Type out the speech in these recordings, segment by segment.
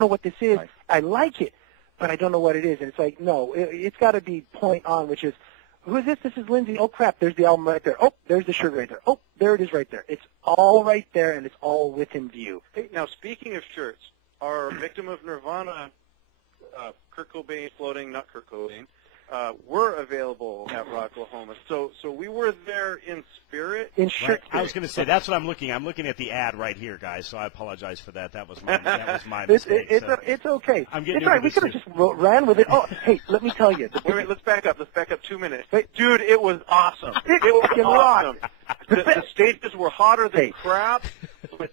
know what this is. Right. I like it, but I don't know what it is. And it's like, no, it's got to be point on, which is, who is this? This is Lynzee. Oh, crap, there's the album right there. Oh, there's the shirt right there. Oh, there it is right there. It's all right there, and it's all within view. Hey, now, speaking of shirts, our Victim of Nirvana, Kurt Cobain floating, not Kurt Cobain, were available at Rocklahoma. So we were there in spirit. In shirt. I was going to say, that's what I'm looking. I'm looking at the ad right here, guys. So I apologize for that. That was my mistake. It's okay. I'm getting it's all right. We could have just ran with it. Oh, hey, let me tell you. Wait, let's back up. Let's back up 2 minutes. Dude, it was awesome. It was awesome. The stages were hotter than crap,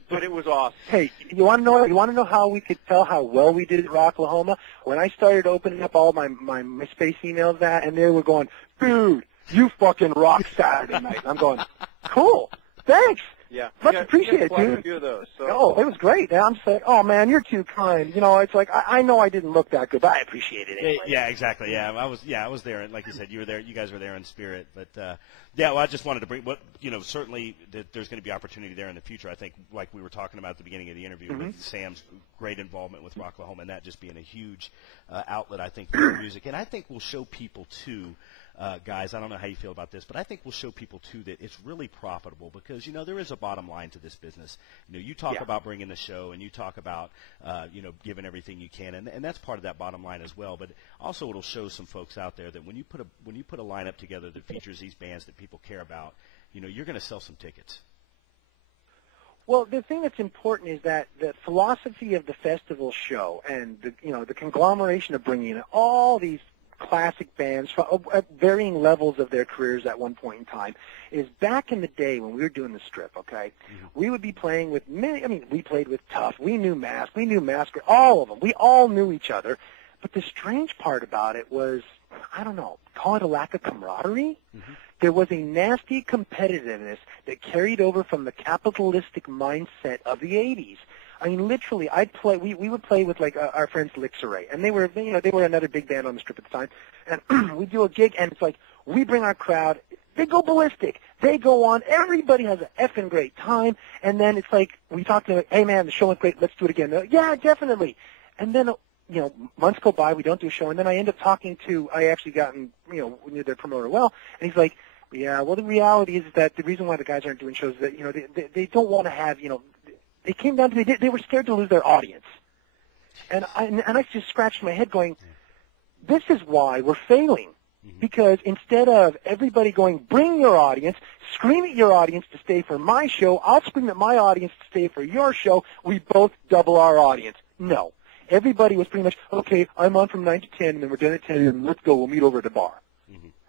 but it was awesome. Hey, you want to know how we could tell how well we did at Rocklahoma? When I started opening up all my MySpace emails, and they were going, dude, you fucking rock Saturday night. And I'm going, cool, thanks. Yeah, much appreciated, dude. A few of those, so. Oh, it was great. And I'm saying, oh man, you're too kind. You know, it's like I know I didn't look that good, but I appreciate it anyway. Yeah, exactly. Yeah, I was there, and like you said, you were there. You guys were there in spirit. But yeah, well, I just wanted to bring. Certainly there's going to be opportunity there in the future. I think, like we were talking about at the beginning of the interview, with Sam's great involvement with Rocklahoma, and that just being a huge outlet, I think, for your music. And I think we'll show people too. Guys, I don't know how you feel about this, but I think we'll show people, too, that it's really profitable because, there is a bottom line to this business. You talk about bringing the show and you talk about, giving everything you can, and that's part of that bottom line as well. But also it'll show some folks out there that when you put a lineup together that features these bands that people care about, you're going to sell some tickets. Well, the thing that's important is that the philosophy of the festival show and the conglomeration of bringing in all these classic bands at varying levels of their careers at one point in time is back in the day when we were doing the Strip, okay? We would be playing with we played with Tough, we knew Mask, we knew Masker, all of them. We all knew each other. But the strange part about it was, I don't know, call it a lack of camaraderie? There was a nasty competitiveness that carried over from the capitalistic mindset of the 80s. I mean, literally, we would play with, like, our friends Lynzee, and they were another big band on the Strip at the time, and we'd do a gig, and it's like, we bring our crowd, they go ballistic, they go on, everybody has an effing great time, and then it's like, we talk to them, hey man, the show went great, let's do it again. They're like, yeah, definitely. And then, months go by, we don't do a show, and then I end up talking to, I actually gotten, knew their promoter well, and he's like, yeah, well, the reality is that the reason why the guys aren't doing shows is that, they don't want to have, it came down to they were scared to lose their audience. And I just scratched my head going, this is why we're failing. Because instead of everybody going, bring your audience, scream at your audience to stay for my show, I'll scream at my audience to stay for your show, we both double our audience. No. Everybody was pretty much, okay, I'm on from 9 to 10, and then we're done at 10, and let's go, we'll meet over at the bar.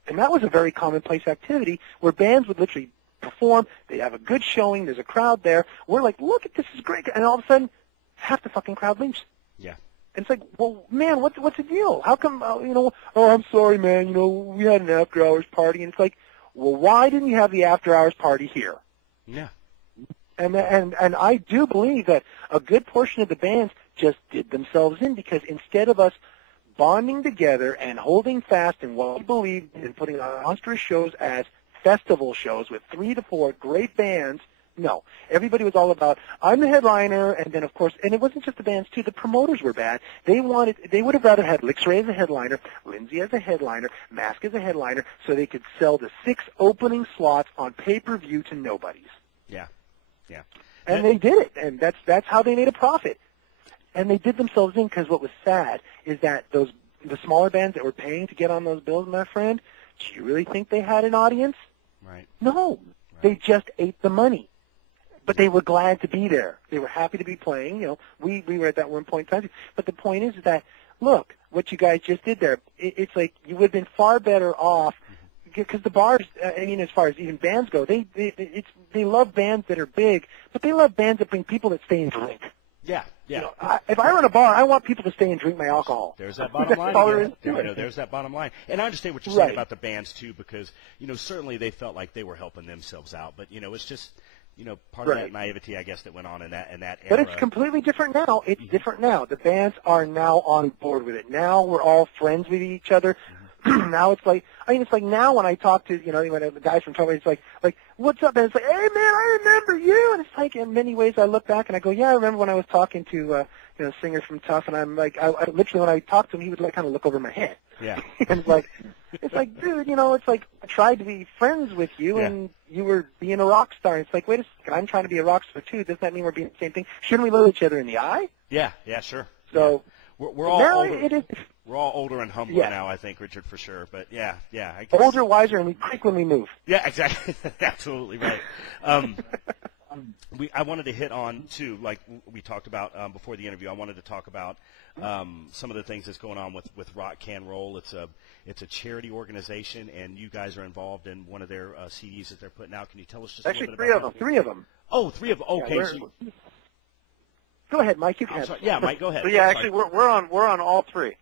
And that was a very commonplace activity where bands would literally perform, they have a good showing, there's a crowd there, we're like, look at this is great, and all of a sudden, half the fucking crowd leaves. Yeah. And it's like, well, man, what's the deal? How come, oh, I'm sorry, man, we had an after-hours party, and it's like, well, why didn't you have the after-hours party here? Yeah. And I do believe that a good portion of the bands just did themselves in because instead of us bonding together and holding fast in what we believe in putting on monstrous shows as festival shows with 3 to 4 great bands, no. Everybody was all about, I'm the headliner, and then, of course, and it wasn't just the bands, too. The promoters were bad. They would have rather had Lynzee as a headliner, Lynzee as a headliner, Mask as a headliner, so they could sell the 6 opening slots on pay-per-view to nobodies. Yeah. Yeah. And they did it, and that's how they made a profit. And they did themselves in because what was sad is that the smaller bands that were paying to get on those bills, my friend, do you really think they had an audience? Right. No. Right. They just ate the money. But they were glad to be there. They were happy to be playing. We were at that one point in time. But the point is that, look, what you guys just did there, it's like you would have been far better off because the bars, as far as even bands go, they love bands that are big, but they love bands that bring people that stay and drink. Yeah, yeah. If I run a bar, I want people to stay and drink my alcohol. There's that bottom line. There's that bottom line. And I understand what you're saying about the bands, too, because, certainly they felt like they were helping themselves out. But, it's just, part of that naivety, I guess, that went on in that era. But it's completely different now. It's different now. The bands are now on board with it. Now we're all friends with each other. Now it's like, it's like now when I talk to, when the guys from Toronto, it's like, what's up? And it's like, hey man, I remember you. And it's like, in many ways, I look back and I go, yeah, I remember when I was talking to, singer from Tough, and I'm like, I literally when I talked to him, he would like kind of look over my head. Yeah. And it's like, dude, it's like I tried to be friends with you, and you were being a rock star. It's like, wait a second, I'm trying to be a rock star too. Does that mean we're being the same thing? Shouldn't we look each other in the eye? Yeah, sure. So we're all now older. We're all older and humbler now, I think, Richard, for sure. But yeah, I guess. Older, wiser, and we creak when we move. Yeah, exactly. Absolutely right. I wanted to hit on too, like we talked about before the interview. I wanted to talk about some of the things that's going on with Rock Can Roll. It's a charity organization, and you guys are involved in one of their CDs that they're putting out. Can you tell us just a little bit about that? Three of them. Oh, three of them. Okay. Yeah, go ahead, Mike. You can. Yeah, Mike, go ahead. So yeah, actually, we're on all three.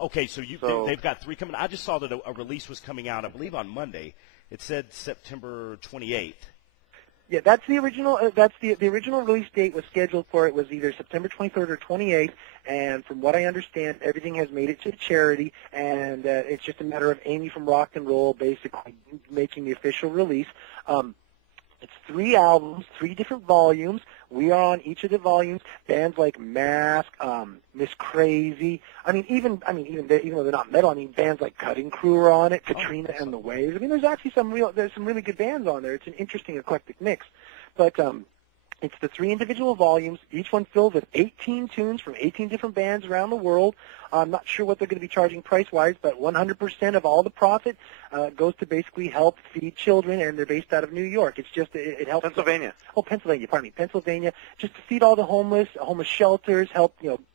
Okay, so they've got three coming. I just saw that a release was coming out, I believe, on Monday. It said September 28th. Yeah, that's the original. That's the original release date was scheduled for. It was either September 23rd or 28th. And from what I understand, everything has made it to charity, and it's just a matter of Amy from Rock and Roll basically making the official release. It's 3 albums, 3 different volumes. We are on each of the volumes. Bands like Mask, Miss Crazy. Even though they're not metal, bands like Cutting Crew are on it. Katrina and the Waves. There's actually some really good bands on there. It's an interesting eclectic mix. But it's the 3 individual volumes, each one filled with 18 tunes from 18 different bands around the world. I'm not sure what they're going to be charging price-wise, but 100% of all the profit goes to basically help feed children, and they're based out of New York. It's just, it helps. Pennsylvania. Pennsylvania, pardon me. Pennsylvania, just to feed all the homeless shelters, help,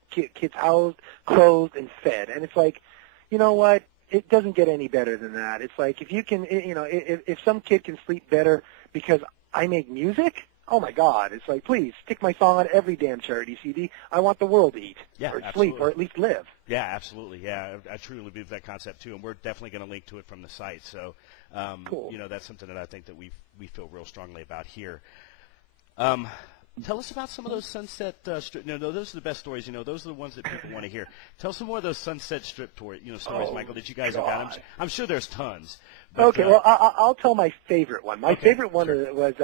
kids housed, clothed, and fed. And it's like, you know what? It doesn't get any better than that. It's like, if you can, if some kid can sleep better because I make music, oh my God! It's like, please stick my song on every damn charity CD. I want the world to eat, or sleep, or at least live. Yeah, absolutely. Yeah, I truly believe that concept too, and we're definitely going to link to it from the site. So, cool. That's something that I think that we feel real strongly about here. Tell us about some of those Sunset Strip. No, those are the best stories. Those are the ones that people want to hear. Tell us some more of those Sunset Strip tour, stories, Michael, that you guys have got. I'm sure there's tons. But, okay, well, I'll tell my favorite one. My favorite one was